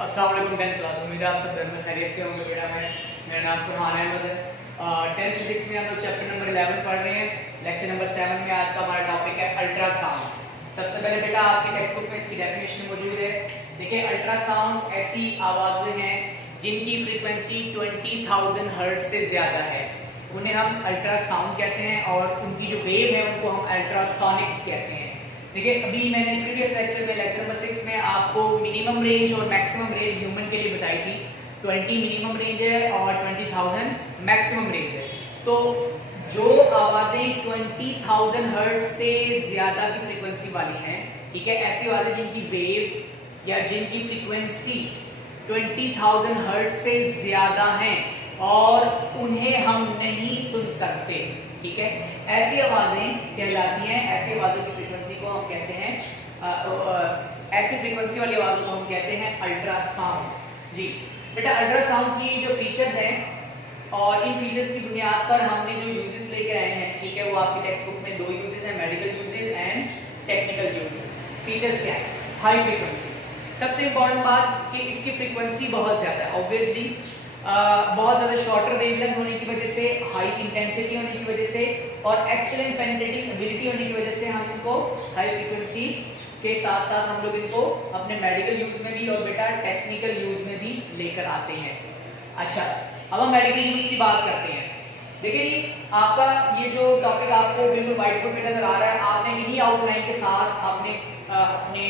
अस्सलाम वालेकुम tenth class. उम्मीद है आप सब घर में खैरियत से होंगे। मेरा नाम फरहान अहमद है। टेंथ फिजिक्स में हम लोग चैप्टर नंबर 11 पढ़ रहे हैं। लेक्चर नंबर 7 में आज का हमारा टॉपिक है अल्ट्रासाउंड। सबसे पहले बेटा आपकी टेक्स्ट बुक में इसकी डेफिनेशन मौजूद है। देखिए, अल्ट्रासाउंड ऐसी आवाज़ें हैं जिनकी फ्रीक्वेंसी 20,000 हर्ट्ज से ज़्यादा है, उन्हें हम अल्ट्रासाउंड कहते हैं, और उनकी जो वेव है उनको हम अल्ट्रासोनिक्स कहते हैं। देखिए, अभी मैंने प्रीवियस लेक्चर में लेक्चर नंबर 6 में आपको मिनिमम रेंज और मैक्सिमम रेंज ह्यूमन के लिए बताई थी। 20 मिनिमम रेंज है और 20,000 मैक्सिमम रेंज है। तो जो आवाज़ें 20,000 हर्ट्ज से ज़्यादा की फ्रीक्वेंसी वाली हैं, ठीक है, ऐसी आवाज़ें जिनकी वेव या जिनकी फ्रीक्वेंसी 20,000 हर्ट्ज से ज़्यादा हैं और उन्हें हम नहीं सुन सकते, ठीक है, ऐसी आवाज़ें कहलाती हैं। ऐसी आवाज़ों की फ्रीक्वेंसी को हम कहते हैं ऐसी फ्रीक्वेंसी वाली आवाज़ों को हम कहते हैं अल्ट्रासाउंड। जी बेटा, अल्ट्रासाउंड की जो फीचर्स हैं और इन फीचर्स की बुनियाद पर हमने जो यूजेस लेकर आए हैं, ठीक है, वो आपकी टेक्स्ट बुक में 2 यूजेस हैं, medical uses and technical use. Features क्या है? High frequency. सबसे इंपॉर्टेंट बात कि इसकी फ्रीक्वेंसी बहुत ज़्यादा है, ऑब्वियसली बहुत ज़्यादा शॉर्टर वेवलेंथ होने की वजह से, हाई इंटेंसिटी होने की वजह से और एक्सीलेंट पेनिट्रेटिंग एबिलिटी होने की वजह से हम इनको हाई फ्रीक्वेंसी के साथ साथ हम लोग इनको अपने मेडिकल यूज में भी और बेटा टेक्निकल यूज में भी लेकर आते हैं। अच्छा, अब हम मेडिकल यूज की बात करते हैं। देखिए जी, आपका ये जो टॉपिक आपको बिल्कुल व्हाइट बोर्ड पे नजर आ रहा है, आपने इन्हीं आउटलाइन के साथ आपने अपने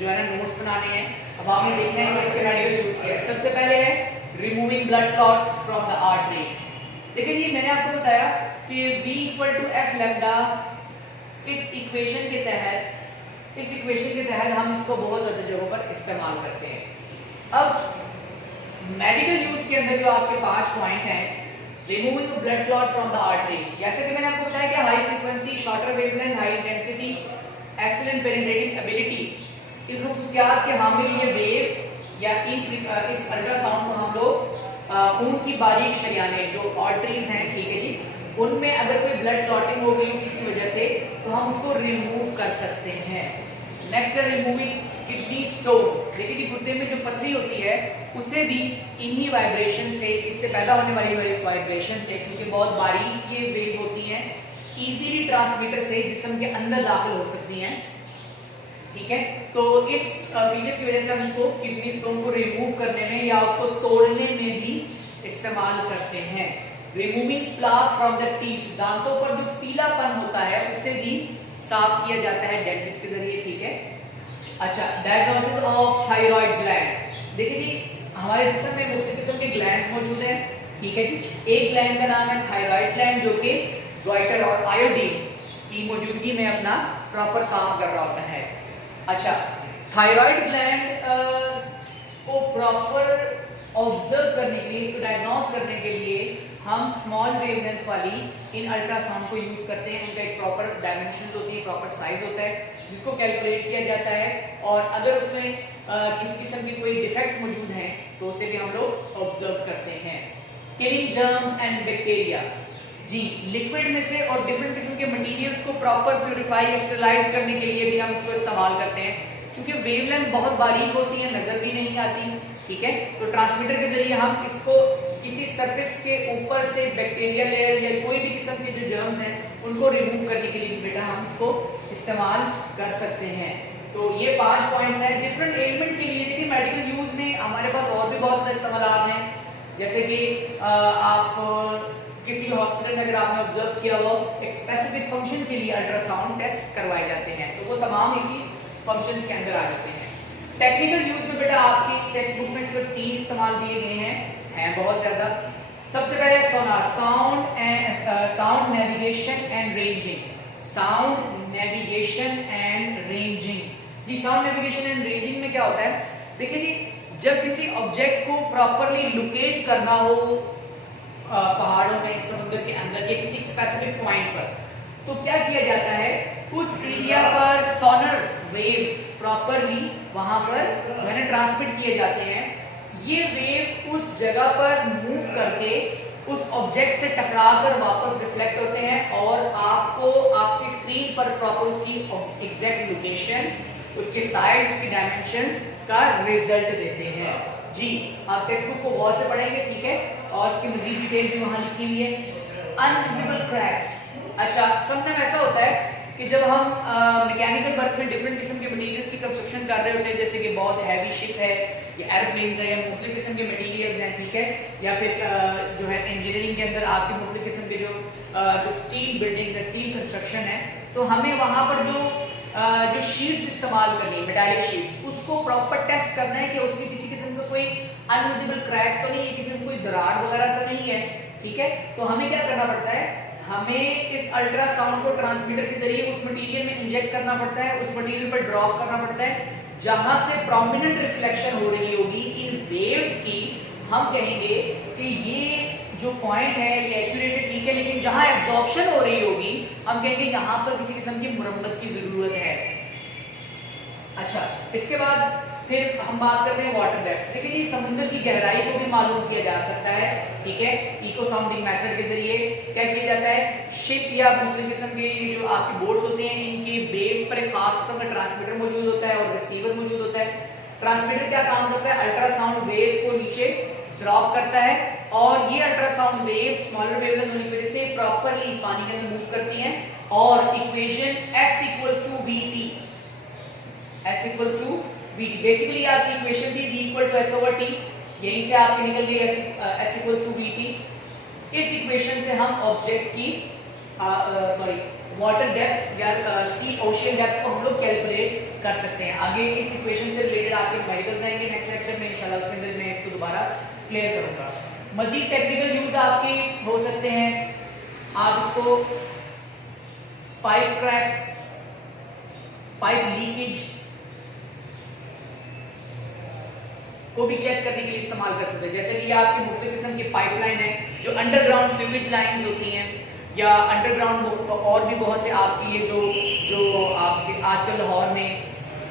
जो है ना नोट्स बनाने हैं। अब आपने देखना है कि इसके मेडिकल यूज क्या है। सबसे पहले है removing blood clots from the arteries. देखिए जी, मैंने आपको बताया कि V = F लैम्डा, इस इक्वेशन के तहत हम इसको बहुत ज्यादा जगहों पर इस्तेमाल करते हैं। अब मेडिकल यूज के अंदर जो आपके 5 पॉइंट हैं, removing blood clots from the arteries, जैसे कि मैंने आपको बताया कि high frequency, shorter wavelength, high intensity, excellent penetrating ability, इन खसूसियात के हामिल ये वेव या इस अल्ट्रासाउंड को हम लोग खून की बारीक शरियानें जो आर्टरीज हैं, ठीक है जी, उनमें अगर कोई ब्लड क्लॉटिंग हो गई किसी वजह से तो हम उसको रिमूव कर सकते हैं। नेक्स्ट है रिमूविंग किडनी स्टोन। देखिए जी, गुर्दे में जो पथरी होती है उसे भी इन्हीं वाइब्रेशन से, इससे पैदा होने वाली वाइब्रेशन से, क्योंकि बहुत बारीक ये वेव होती हैं, इजीली ट्रांसमीटर से जिस्म के अंदर दाखिल हो सकती हैं, ठीक है। तो इस फीचर की वजह से हम इसको किडनी स्टोन को रिमूव करने में या उसको तोड़ने में भी इस्तेमाल करते हैं। Removing plaque from the teeth, दांतों पर जो पीलापन होता है उसे भी साफ किया जाता है डेंटिस्ट के जरिए, ठीक है। अच्छा, डायग्नोसिस ऑफ थायराइड ग्लैंड। देखिए जी, हमारे जिस्म में मुख्तलिफ किस्म के ग्लैंड्स मौजूद हैं, ठीक है जी। एक ग्लैंड का नाम है थायराइड ग्लैंड, जो कि ग्वाइटर और आयोडीन की मौजूदगी में अपना प्रॉपर काम कर रहा होता है। अच्छा, थायराइड ग्लैंड को प्रॉपर ऑब्जर्व करने के लिए, इसको डायग्नोस करने के लिए हम स्मॉल वेवलेंथ वाली इन अल्ट्रासाउंड को यूज करते हैं। उनका एक प्रॉपर डायमेंशंस होती है, प्रॉपर साइज होता है, जिसको कैलकुलेट किया जाता है, और अगर उसमें किसी किस्म की कोई डिफेक्ट्स मौजूद हैं तो उसे भी हम लोग ऑब्जर्व करते हैं। Killing germs and bacteria. जी, लिक्विड में से और डिफरेंट किस्म के मटेरियल्स को प्रॉपर प्यूरिफाई, स्टरलाइज करने के लिए भी हम इसको इस्तेमाल करते हैं। क्योंकि वेवलेंथ बहुत बारीक होती है, नजर भी नहीं आती, ठीक है, तो ट्रांसमीटर के जरिए हम इसको किसी सरफेस के ऊपर से बैक्टीरिया लेयर या कोई भी किस्म के जो जर्म्स हैं उनको रिमूव करने के लिए भी बेटा हम इसको इस्तेमाल कर सकते हैं। तो ये 5 पॉइंट्स हैं डिफरेंट एलिमेंट के लिए। देखिए, मेडिकल यूज में हमारे पास और भी बहुत ज़्यादा इस्तेमाल हैं, जैसे कि आप किसी हॉस्पिटल में अगर आपने ऑब्जर्व किया हो, एक स्पेसिफिक फंक्शन के लिए अल्ट्रासाउंड टेस्ट करवाए जाते हैं, तो वो तमाम इसी फंक्शंस के अंदर आ जाते हैं। टेक्निकल यूज में बेटा आपकी टेक्स्ट बुक में सिर्फ 3 इस्तेमाल दिए गए हैं बहुत ज्यादा। सबसे पहले sonar, sound navigation and ranging. Sound navigation and ranging, जी साउंड नेविगेशन एंड रेंजिंग में क्या होता है? देखिए जी, जब किसी ऑब्जेक्ट को प्रॉपरली लोकेट करना हो पहाड़ों में, समुद्र के अंदर या किसी स्पेसिफिक पॉइंट पर, तो क्या किया जाता है, उस एरिया पर सोनर वेव प्रॉपरली वहां पर जो है ना ट्रांसमिट किए जाते हैं। ये वेव उस जगह पर मूव करके उस ऑब्जेक्ट से टकराकर वापस रिफ्लेक्ट होते हैं और आपको आपकी स्क्रीन पर प्रॉपर उसकी एग्जैक्ट लोकेशन उसके साइज, उसकी डायमेंशंस का रिजल्ट देते हैं जी। आप टेक्स्ट बुक को गौर से पढ़ेंगे, ठीक है, और उसकी मजीद डिटेल भी वहां लिखी हुई है। अनविजिबल क्रैक्स, अच्छा समटाइम ऐसा होता है कि जब हम मैकेनिकल वर्क में डिफरेंट किस्म के मटेरियल्स की कंस्ट्रक्शन कर रहे होते हैं, जैसे कि बहुत हैवी शिप है या एयरप्लेन्स है या मुख्तलिफ किस्म के मटेरियल्स हैं, ठीक है, या फिर जो है इंजीनियरिंग के अंदर आपके मुख्तलिफ किस्म के जो स्टील बिल्डिंग है, स्टील कंस्ट्रक्शन है, तो हमें वहां पर जो शीट्स इस्तेमाल करनी है, मेटालिक शीट्स, उसको प्रॉपर टेस्ट करना है कि उसमें किसी किस्म का कोई अनविजिबल क्रैक तो नहीं है, किसी में कोई दरार वगैरह तो नहीं है, ठीक है। तो हमें क्या करना पड़ता है, हमें इस अल्ट्रासाउंड को ट्रांसमीटर के जरिए उस मटेरियल में इंजेक्ट करना पड़ता है, उस मटेरियल पर ड्रॉप करना पड़ता है, जहां से प्रोमिनेंट रिफ्लेक्शन हो रही होगी इन वेव्स की, हम कहेंगे कि ये जो पॉइंट है ये एक्यूरेट है, ठीक है, लेकिन जहां एब्जॉर्प्शन हो रही होगी हम कहेंगे यहां पर किसी किस्म की मुरम्मत की जरूरत है। अच्छा, इसके बाद फिर हम बात करते हैं वाटर डेप्थ। देखिए जी, समुद्र की गहराई को भी मालूम किया जा सकता है, ठीक है, इको साउंडिंग मेथड के जरिए। क्या किया जाता है, शिप या मुख्तलिफ किस्म के जो आपके बोट्स होते हैं, इनके बेस पर एक खास किस्म का ट्रांसमीटर मौजूद होता है और रिसीवर मौजूद होता है। ट्रांसमीटर क्या काम करता है, अल्ट्रासाउंड वेव को नीचे ड्रॉप करता है और ये अल्ट्रासाउंड वेव स्मॉलर वेवलेंथ होने की वजह से प्रॉपर्ली पानी के अंदर मूव करती हैं और equation S equals to VT, S equals to VT, basically आपकी इक्वेशन थी V equal to S over T, यहीं से आपकी निकल गई S equals to VT। इस इक्वेशन से हम ऑब्जेक्ट की वाटर डेप्थ या सी ओशियन डेप्थ को हम लोग कैलकुलेट कर सकते हैं। आगे इस इक्वेशन से रिलेटेड आपके न्यूमेरिकल्स आएंगे नेक्स्ट लेक्चर में इंशाल्लाह, उसके अंदर मैं इसको दोबारा क्लियर करूंगा। मजीद टेक्निकल यूज आपके हो सकते हैं, आप इसको पाइप क्रैक्स, पाइप लीकेज को भी चेक करने के लिए इस्तेमाल कर सकते हैं। जैसे कि आपकी मुख्तलिफ किस्म की पाइपलाइन है जो अंडरग्राउंड सीवेज लाइंस होती हैं, या अंडरग्राउंड और भी बहुत से आपकी ये जो आपके आजकल लाहौर में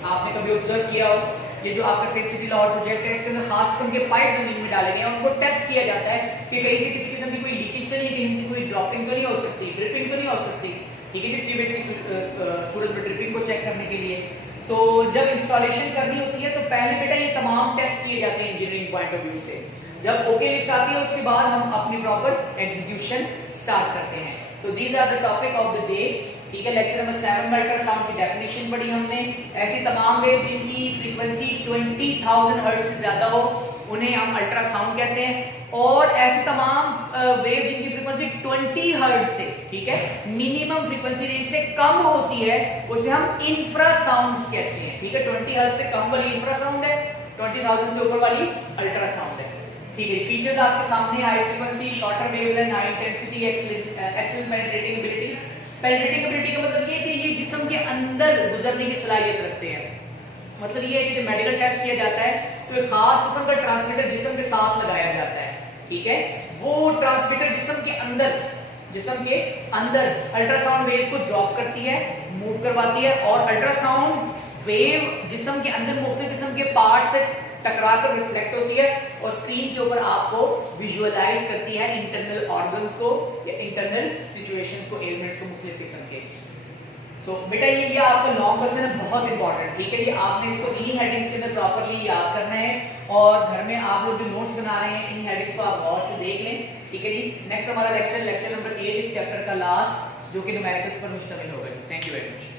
आपने कभी ऑब्जर्व किया हो, ये जो आपका सेफ सिटी लाहौर प्रोजेक्ट है, इसके अंदर खास किस्म के पाइप जमीन में डाले गए हैं, उनको टेस्ट किया जाता है कि कहीं से किसी किस्म की कोई लीकेज तो नहीं, कहीं से कोई ड्रॉपिंग तो नहीं हो सकती, ड्रिपिंग तो नहीं हो सकती, ठीक है जी, सीवेज की सूरत में ड्रिपिंग को चेक करने के लिए। तो जब इंस्टॉलेशन करनी होती है तो पहले बेटा ये तमाम टेस्ट किए जाते हैं इंजीनियरिंग पॉइंट ऑफ व्यू से। जब ओके लिस्ट आती है उसके बाद हम अपनी प्रॉपर एग्जीक्यूशन स्टार्ट करते हैं। So these are the topic of the day, ठीक है। लेक्चर नंबर 7 में अल्ट्रासाउंड की डेफिनेशन पढ़ी हमने। ऐसी तमाम वेव जिनकी फ्रीक्वेंसी 20,000 हर्ट्ज से ज्यादा हो उन्हें हम अल्ट्रासाउंड कहते हैं, और ऐसे तमाम वेव जिनकी फ्रीक्वेंसी 20 हर्ट्ज से, ठीक है, मिनिमम फ्रीक्वेंसी रेंज से कम होती है उसे हम इंफ्रासाउंड्स कहते हैं, ठीक है। 20 हर्ट्ज से कम वाली इंफ्रासाउंड है, 20,000 से ऊपर वाली अल्ट्रासाउंड है, ठीक है। फीचर्स आपके सामने, high frequency, shorter wavelength, high intensity, excellent penetrating ability. Penetrating ability का मतलब ये है कि ये जिस्म के अंदर गुजरने की सलाहियत रखते हैं। मतलब ये है कि जब मेडिकल टेस्ट किया जाता है तो एक खास किस्म का ट्रांसमीटर जिस्म के साथ लगाया जाता है, ठीक है। वो ट्रांसमीटर जिस्म के अंदर अल्ट्रासाउंड वेव को ड्रॉप करती है, मूव करवाती है, और अल्ट्रासाउंड वेव जिस्म के अंदर मुख्तलिफ किस्म के पार्ट से टकराकर रिफ्लेक्ट होती है और स्क्रीन के ऊपर आपको विजुअलाइज करती है इंटरनल ऑर्गन्स को या इंटरनल सिचुएशंस को, एलिमेंट्स को, मुख्तलिफ किस्म के। सो बेटा ये आपका लॉन्ग क्वेश्चन है, बहुत इंपॉर्टेंट, ठीक है। ये आपने इसको इन्हीं हेडिंग्स के अंदर प्रॉपर्ली याद करना है और घर में आप लोग जो नोट्स बना रहे हैं इन हेडिंग्स को आप गौर से देख लें, ठीक है जी। नेक्स्ट हमारा लेक्चर नंबर 8 इस चैप्टर का लास्ट, जो कि न्यूमेरिकल्स पर मुश्तमिल होगा। Thank you very much.